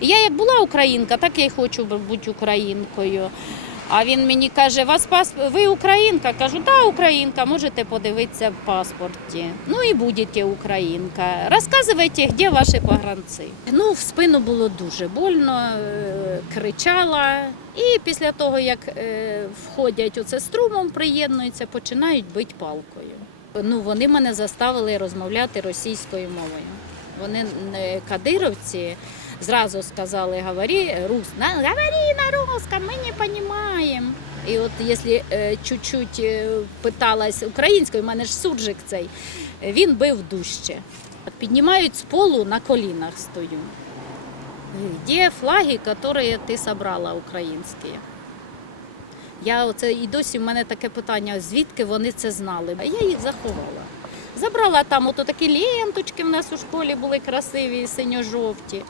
Я як була українка, так я й хочу бути українкою. А він мені каже, вас пас... ви українка? Кажу, да, українка, можете подивитися в паспорті. Ну і будете українка. Розказуйте, де ваші погранці. Ну, в спину було дуже больно, е, кричала. І після того, як е, входять оце струмом, приєднуються, починають бити палкою. Ну, вони мене заставили розмовляти російською мовою. Вони е, кадировці зразу сказали, говори рус, на, говори на русском, ми не розуміємо. І от якщо чуть-чуть е, питалась українською, в мене ж суржик цей, він бив дужче. Піднімають з полу на колінах стою. Де флаги, які ти собрала українські? Я оце і досі в мене таке питання, звідки вони це знали. А я їх заховала. Забрала там ото такі ленточки в нас у школі були красиві, синьо-жовті.